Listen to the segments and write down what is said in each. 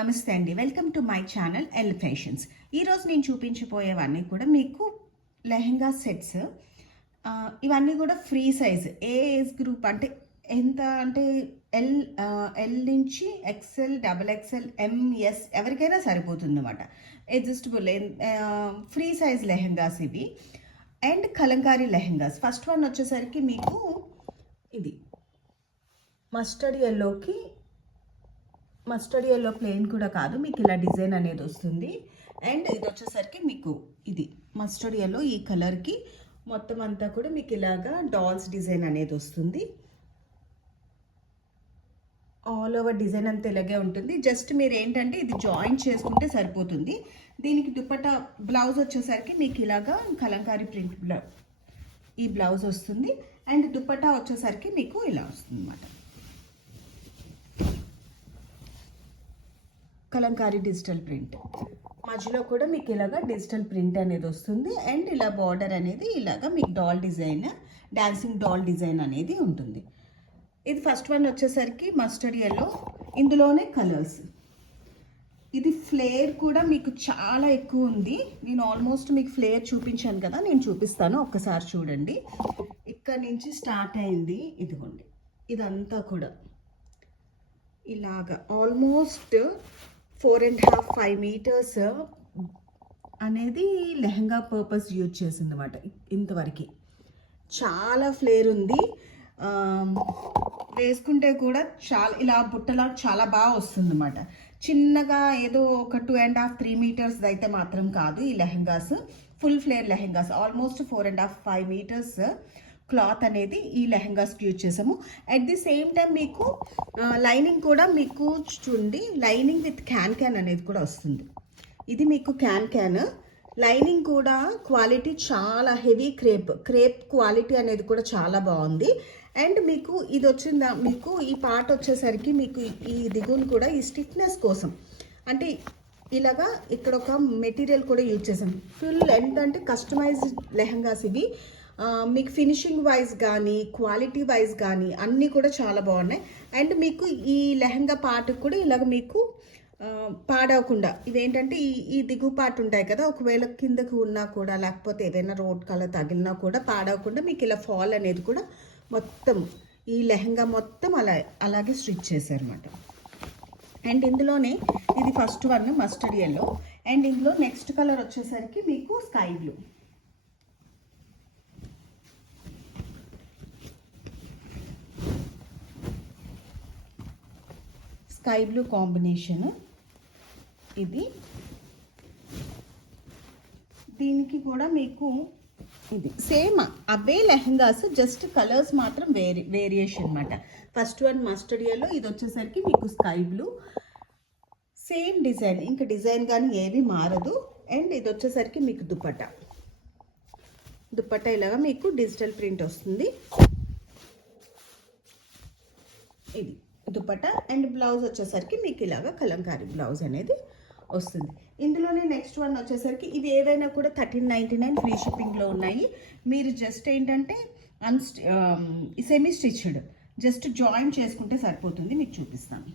నమస్తే అండి, welcome to my channel L fashions. ఈరోజు నేను చూపించబోయేవన్నీ కూడా మీకు లెహెంగా సెట్స్. ఇవన్నీ కూడా ఫ్రీ సైజ్. ఏ ఏజ్ గ్రూప్ అంటే ఎంత అంటే ఎల్ నుంచి ఎక్సెల్, డబుల్ ఎక్సెల్, ఎంఎస్ ఎవరికైనా సరిపోతుంది అన్నమాట. అడ్జస్టబుల్ ఫ్రీ సైజ్ లెహెంగాస్ ఇవి. And Kalamkari lehengas. First one వచ్చేసరికి మీకు ఇది మస్టర్డ్ ఎల్లో ప్లెయిన్ కూడా కాదు, మీకు ఇలా డిజైన్ అనేది వస్తుంది. అండ్ ఇది వచ్చేసరికి మీకు ఇది మస్టర్డ్ ఎల్లో, ఈ కలర్కి మొత్తం అంతా కూడా మీకు ఇలాగా డాల్స్ డిజైన్ అనేది వస్తుంది. ఆల్ ఓవర్ డిజైన్ అంతా ఇలాగే ఉంటుంది. జస్ట్ మీరు ఏంటంటే ఇది జాయిన్ చేసుకుంటే సరిపోతుంది. దీనికి దుపట్టా బ్లౌజ్ వచ్చేసరికి మీకు ఇలాగా కలంకారీ ప్రింట్ ఈ బ్లౌజ్ వస్తుంది. అండ్ దుపట్టా వచ్చేసరికి మీకు ఇలా వస్తుంది అన్నమాట. కలంకారీ డిజిటల్ ప్రింట్ మధ్యలో కూడా మీకు ఇలాగా డిజిటల్ ప్రింట్ అనేది వస్తుంది. అండ్ ఇలా బార్డర్ అనేది ఇలాగా మీకు doll design, dancing doll design అనేది ఉంటుంది. ఇది ఫస్ట్ వన్ వచ్చేసరికి మస్టర్డ్ ఎల్లో. ఇందులోనే కలర్స్. ఇది ఫ్లేర్ కూడా మీకు చాలా ఎక్కువ ఉంది. నేను ఆల్మోస్ట్ మీకు ఫ్లేర్ చూపించాను కదా, నేను చూపిస్తాను, ఒక్కసారి చూడండి. ఇక్కడ నుంచి స్టార్ట్ అయింది, ఇదిగోండి, ఇదంతా కూడా ఇలాగా ఆల్మోస్ట్ 4.5 మీటర్స్ అనేది లెహంగా పర్పస్ యూజ్ చేసింది అన్నమాట. ఇంతవరకు చాలా ఫ్లేర్ ఉంది. వేసుకుంటే కూడా చాలా ఇలా బుట్టలా చాలా బాగా వస్తుంది అన్నమాట. చిన్నగా ఏదో ఒక 2.5-3 మీటర్స్ అయితే మాత్రం కాదు. ఈ lehengas full flare lehengas almost 4.5-5 metres cloth అనేది ఈ లెహంగాస్కి యూజ్ చేసాము. అట్ ది సేమ్ టైం మీకు లైనింగ్ కూడా మీకు చూడండి, లైనింగ్ విత్ క్యాన్ అనేది కూడా వస్తుంది. ఇది మీకు క్యాన్ లైనింగ్ కూడా క్వాలిటీ చాలా హెవీ క్రేప్ క్వాలిటీ అనేది కూడా చాలా బాగుంది. అండ్ మీకు ఇది వచ్చిందా, మీకు ఈ పార్ట్ వచ్చేసరికి మీకు ఈ దిగుని కూడా ఈ స్టిఫ్నెస్ కోసం అంటే ఇలాగా ఇక్కడ ఒక మెటీరియల్ కూడా యూజ్ చేసాం. ఫుల్ ఏంటంటే కస్టమైజ్డ్ లెహంగాస్ ఇవి. మీకు ఫినిషింగ్ వైజ్ కానీ క్వాలిటీ వైజ్ కానీ అన్నీ కూడా చాలా బాగున్నాయి. అండ్ మీకు ఈ లెహంగా పార్ట్ కూడా ఇలాగ మీకు పాడవకుండా ఇవేంటంటే ఈ దిగు పార్ట్ ఉంటాయి కదా, ఒకవేళ కిందకు ఉన్నా కూడా లేకపోతే ఏదైనా రోడ్ కలర్ తగిలినా కూడా పాడవకుండా మీకు ఇలా ఫాల్ అనేది కూడా మొత్తం ఈ లెహంగా మొత్తం అలాగే స్టిచ్ చేశారన్నమాట. అండ్ ఇందులోనే ఇది first one mustard yellow. And ఇందులో నెక్స్ట్ కలర్ వచ్చేసరికి మీకు స్కై బ్లూ కాంబినేషన్. ఇది దీనికి కూడా మీకు ఇది సేమ్ అవే లెహంగాస్, జస్ట్ కలర్స్ మాత్రం వేరియేషన్ అన్నమాట. ఫస్ట్ వన్ మస్టర్డ్ ఎల్లో, ఇది వచ్చేసరికి మీకు స్కై బ్లూ. సేమ్ డిజైన్, ఇంకా డిజైన్ కానీ ఏవి మారదు. అండ్ ఇది వచ్చేసరికి మీకు దుపట్టా ఇలాగా మీకు డిజిటల్ ప్రింట్ వస్తుంది. ఇది దుపట్టా. అండ్ బ్లౌజ్ వచ్చేసరికి మీకు ఇలాగా కలంకారీ బ్లౌజ్ అనేది వస్తుంది. ఇందులోనే నెక్స్ట్ వన్ వచ్చేసరికి ఇవి ఏవైనా కూడా 1399 ఫ్రీ షిప్పింగ్లో ఉన్నాయి. మీరు జస్ట్ ఏంటంటే సెమీ స్టిచ్డ్ జస్ట్ జాయిన్ చేసుకుంటే సరిపోతుంది. మీకు చూపిస్తాను.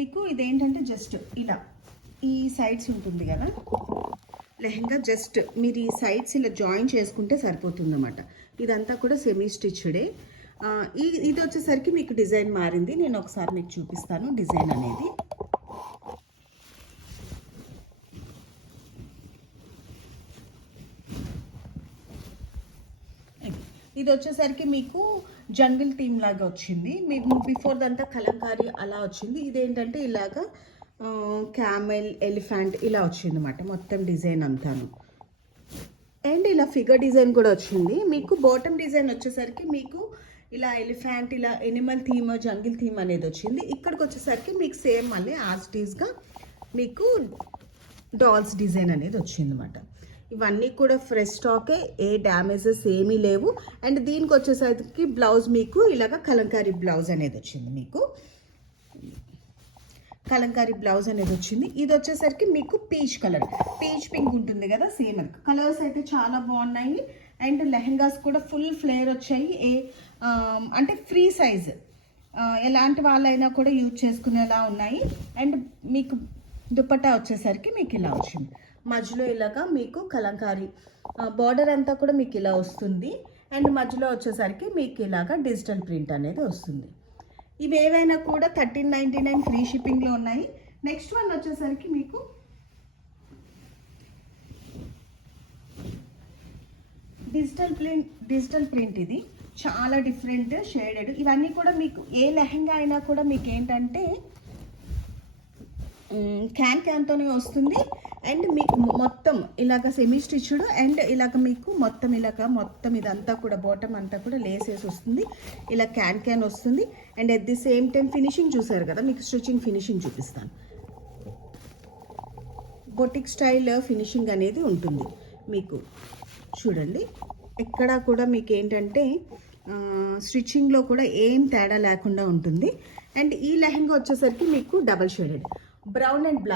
మీకు ఇదేంటంటే జస్ట్ ఇలా ఈ సైడ్స్ ఉంటుంది కదా లెహంగా, జస్ట్ మీరు ఈ సైడ్స్ ఇలా జాయిన్ చేసుకుంటే సరిపోతుంది అన్నమాట. ఇదంతా కూడా సెమీ స్టిచ్డే. ఇది వచ్చేసరికి మీకు డిజైన్ మారింది. నేను ఒకసారి మీకు చూపిస్తాను డిజైన్ అనేది. ఇది వచ్చేసరికి మీకు జంగిల్ థీమ్ లాగా వచ్చింది. మీకు బిఫోర్ దంతా కలంకారీ అలా వచ్చింది. ఇదేంటంటే ఇలాగా క్యామెల్, ఎలిఫెంట్ ఇలా వచ్చింది అన్నమాట మొత్తం డిజైన్ అంతాను. అండ్ ఇలా ఫిగర్ డిజైన్ కూడా వచ్చింది. మీకు బాటమ్ డిజైన్ వచ్చేసరికి మీకు ఇలా ఎలిఫెంట్, ఇలా ఎనిమల్ థీమ్, జంగిల్ థీమ్ అనేది వచ్చింది. ఇక్కడికి వచ్చేసరికి మీకు సేమ్ మళ్ళీ యాజ్ ఇట్ ఈస్గా మీకు డాల్స్ డిజైన్ అనేది వచ్చింది అన్నమాట. ఇవన్నీ కూడా ఫ్రెష్ స్టాకే, ఏ డ్యామేజెస్ ఏమీ లేవు. అండ్ దీనికి వచ్చేసరికి బ్లౌజ్ మీకు ఇలాగ కలంకారీ బ్లౌజ్ అనేది వచ్చింది. మీకు కలంకారీ బ్లౌజ్ అనేది వచ్చింది. ఇది వచ్చేసరికి మీకు పీచ్ కలర్, పీచ్ పింక్ ఉంటుంది కదా, సేమ్ కలర్స్ అయితే చాలా బాగున్నాయి. అండ్ లెహెంగాస్ కూడా ఫుల్ ఫ్లేర్ వచ్చాయి. అంటే ఫ్రీ సైజ్, ఎలాంటి వాళ్ళైనా కూడా యూజ్ చేసుకునేలా ఉన్నాయి. అండ్ మీకు దుపట్టా వచ్చేసరికి మీకు ఇలా వచ్చింది. మధ్యలో ఇలాగా మీకు కలంకారీ బార్డర్ అంతా కూడా మీకు ఇలా వస్తుంది. అండ్ మధ్యలో వచ్చేసరికి మీకు ఇలాగా డిజిటల్ ప్రింట్ అనేది వస్తుంది. ఇవి ఏవైనా కూడా 1399 ఫ్రీ షిప్పింగ్లో ఉన్నాయి. నెక్స్ట్ వన్ వచ్చేసరికి మీకు డిజిటల్ ప్రింట్. ఇది చాలా డిఫరెంట్ షేడెడ్. ఇవన్నీ కూడా మీకు ఏ లెహంగా అయినా కూడా మీకు ఏంటంటే క్యాన్తోనే వస్తుంది. అండ్ మీకు మొత్తం ఇలాగ సెమీ స్టిచ్డ్ అండ్ ఇలాగ మీకు మొత్తం ఇదంతా కూడా బాటమ్ అంతా కూడా లేసేసి వస్తుంది. ఇలా క్యాన్ వస్తుంది. And at the same time finishing చూసారు కదా, మీకు స్టిచ్చింగ్ ఫినిషింగ్ చూపిస్తాను. బొటిక్ స్టైల్ ఫినిషింగ్ అనేది ఉంటుంది మీకు. చూడండి, ఎక్కడా కూడా మీకు ఏంటంటే స్టిచ్చింగ్లో కూడా ఏం తేడా లేకుండా ఉంటుంది. అండ్ ఈ లెహంగా వచ్చేసరికి మీకు డబల్ షేడెడ్ బ్రౌన్ అండ్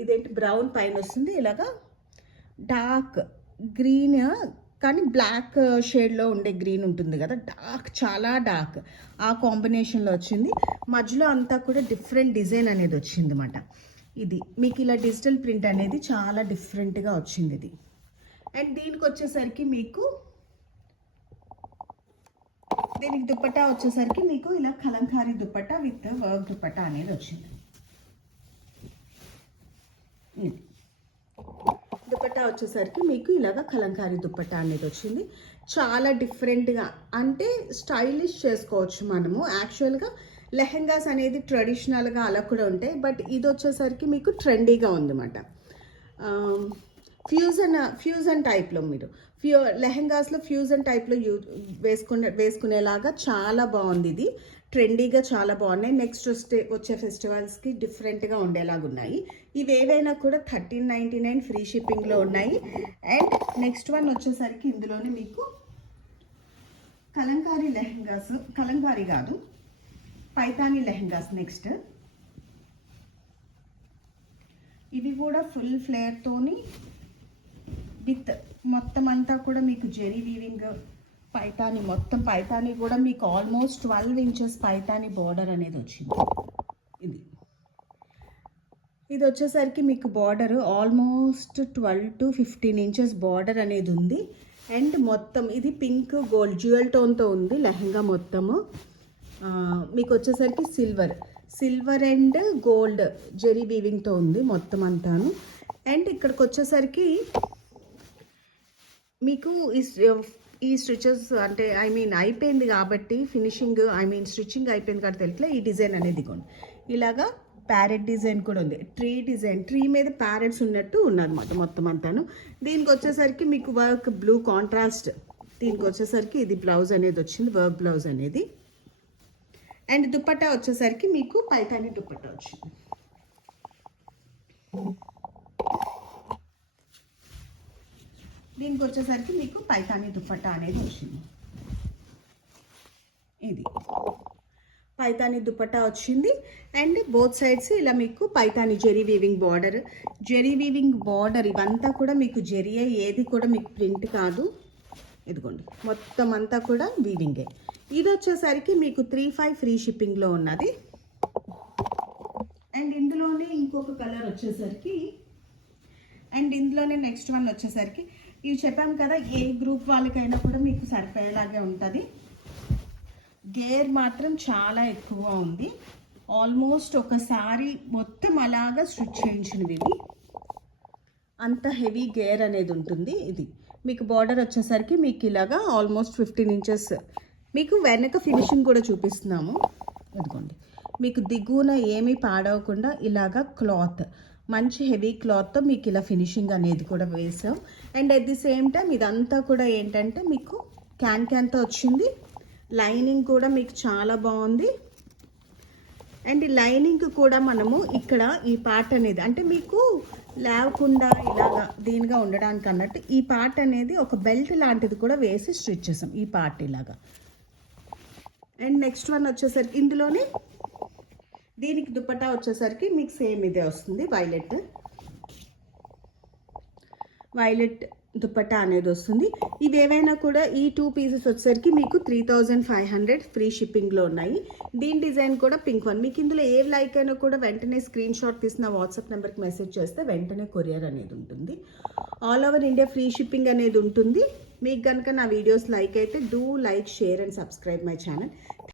ఇదేంటి బ్రౌన్ పైన వస్తుంది. ఇలాగా డార్క్ గ్రీన్ కానీ బ్లాక్ షేడ్లో ఉండే గ్రీన్ ఉంటుంది కదా, చాలా డార్క్, ఆ కాంబినేషన్లో వచ్చింది. మధ్యలో అంతా కూడా డిఫరెంట్ డిజైన్ అనేది వచ్చింది అన్నమాట. ఇది మీకు ఇలా డిజిటల్ ప్రింట్ అనేది చాలా డిఫరెంట్గా వచ్చింది ఇది. అండ్ దీనికి వచ్చేసరికి మీకు దీనికి దుపట్టా వచ్చేసరికి మీకు ఇలా కలంకారీ దుపట్టా విత్ వర్క్ దుపట్టా అనేది వచ్చింది. దుపట్టా వచ్చేసరికి మీకు ఇలాగ కలంకారీ దుపట్టా అనేది వచ్చింది. చాలా డిఫరెంట్గా, అంటే స్టైలిష్ చేసుకోవచ్చు మనము. యాక్చువల్గా లెహెంగాస్ అనేది ట్రెడిషనల్గా అలా కూడా ఉంటాయి, బట్ ఇది వచ్చేసరికి మీకు ట్రెండీగా ఉందన్నమాట. ఫ్యూజన్ టైప్లో మీరు లెహెంగాస్లో ఫ్యూజన్ టైప్లో వేసుకునేలాగా చాలా బాగుంది. ఇది ట్రెండీగా చాలా బాగున్నాయి. నెక్స్ట్ వచ్చే ఫెస్టివల్స్కి డిఫరెంట్గా ఉండేలాగా ఉన్నాయి. ఇవి ఏవైనా కూడా 1399 ఫ్రీ షిప్పింగ్లో ఉన్నాయి. అండ్ నెక్స్ట్ వన్ వచ్చేసరికి ఇందులోనే మీకు కలంకారీ లెహెంగాస్, కలంకారీ కాదు పైతానీ లెహెంగాస్. నెక్స్ట్ ఇవి కూడా ఫుల్ ఫ్లేర్తోని విత్ మొత్తం అంతా కూడా మీకు జెరీ వీవింగ్ పైతానీ, మొత్తం పైతానీ కూడా మీకు ఆల్మోస్ట్ 12 ఇంచెస్ పైతానీ బార్డర్ అనేది వచ్చింది. ఇది వచ్చేసరికి మీకు border almost 12 to 15 inches border అనేది ఉంది. అండ్ మొత్తం ఇది పింక్ గోల్డ్ జ్యువెల్ టోన్తో ఉంది లెహంగా మొత్తము. మీకు వచ్చేసరికి సిల్వర్ అండ్ గోల్డ్ జెరీ వీవింగ్తో ఉంది మొత్తం అంతాను. అండ్ ఇక్కడికి వచ్చేసరికి మీకు ఈ స్టిచెస్ అంటే అయిపోయింది కాబట్టి ఫినిషింగ్ స్టిచ్చింగ్ అయిపోయింది కాబట్టి తెలియట్లే. ఈ డిజైన్ అనేది ఇదిగోండి, ఇలాగా ప్యారెట్ డిజైన్ కూడా ఉంది. ట్రీ మీద ప్యారెట్స్ ఉన్నట్టు ఉన్నదన్నమాట మొత్తం అంతాను. దీనికి వచ్చేసరికి మీకు వర్క్ బ్లూ కాంట్రాస్ట్. దీనికి వచ్చేసరికి ఇది బ్లౌజ్ అనేది వచ్చింది, వర్క్ బ్లౌజ్ అనేది. అండ్ దుపట్టా వచ్చేసరికి మీకు పైతానీ దుపట్టా వచ్చింది. దీనికి వచ్చేసరికి మీకు పైతానీ దుపట్టా అనేది వచ్చింది. ఇది పైతానీ దుపట్టా వచ్చింది. అండ్ బోత్ సైడ్స్ ఇలా మీకు పైతానీ జెరీ వీవింగ్ బార్డర్ ఇవంతా కూడా మీకు జెరీయే, ఏది కూడా మీకు ప్రింట్ కాదు. ఇదిగోండి మొత్తం అంతా కూడా వీవింగే. ఇది వచ్చేసరికి మీకు 35 ఫ్రీ షిప్పింగ్లో ఉన్నది. అండ్ ఇందులోనే ఇంకొక కలర్ వచ్చేసరికి, అండ్ ఇందులోనే నెక్స్ట్ వన్ వచ్చేసరికి ఇవి చెప్పాం కదా, ఏ గ్రూప్ వాళ్ళకైనా కూడా మీకు సరిపోయేలాగే ఉంటుంది. గేర్ మాత్రం చాలా ఎక్కువ ఉంది. ఆల్మోస్ట్ ఒకసారి మొత్తం అలాగా స్టిచ్ చేయించినవి ఇవి, అంత హెవీ గేర్ అనేది ఉంటుంది. ఇది మీకు బార్డర్ వచ్చేసరికి మీకు ఇలాగా ఆల్మోస్ట్ 15 ఇంచెస్. మీకు వెనక ఫినిషింగ్ కూడా చూపిస్తున్నాము. అదిగోండి మీకు దిగువన ఏమీ పాడవకుండా ఇలాగా క్లాత్, మంచి హెవీ క్లాత్తో మీకు ఇలా ఫినిషింగ్ అనేది కూడా వేసాం. And at the same time ఇదంతా కూడా ఏంటంటే మీకు క్యాన్తో వచ్చింది. లైనింగ్ కూడా మీకు చాలా బాగుంది. అండ్ ఈ లైనింగ్ కూడా మనము ఇక్కడ ఈ పార్ట్ అనేది అంటే మీకు లేకుండా ఇలాగా దీనిగా ఉండడానికి అన్నట్టు ఈ పార్ట్ అనేది ఒక బెల్ట్ లాంటిది కూడా వేసి స్టిచ్ చేసాం ఈ పార్ట్ ఇలాగా. అండ్ నెక్స్ట్ వన్ వచ్చేసరికి ఇందులోనే దీనికి దుపట్టా వచ్చేసరికి మీకు సేమ్ ఇదే వస్తుంది, వైలెట్ దుపట్టా అనేది వస్తుంది. ఇవి ఏవైనా కూడా ఈ 2 పీసెస్ వచ్చేసరికి మీకు 3500 ఫ్రీ షిప్పింగ్లో ఉన్నాయి. దీని డిజైన్ కూడా పింక్ వన్. మీకు ఇందులో ఏ లైక్ అయినా కూడా వెంటనే స్క్రీన్ షాట్ తీసిన వాట్సాప్ నెంబర్కి మెసేజ్ చేస్తే వెంటనే కొరియర్ అనేది ఉంటుంది. All over India free shipping అనేది ఉంటుంది. మీకు కనుక నా వీడియోస్ లైక్ అయితే do like, share and subscribe my channel.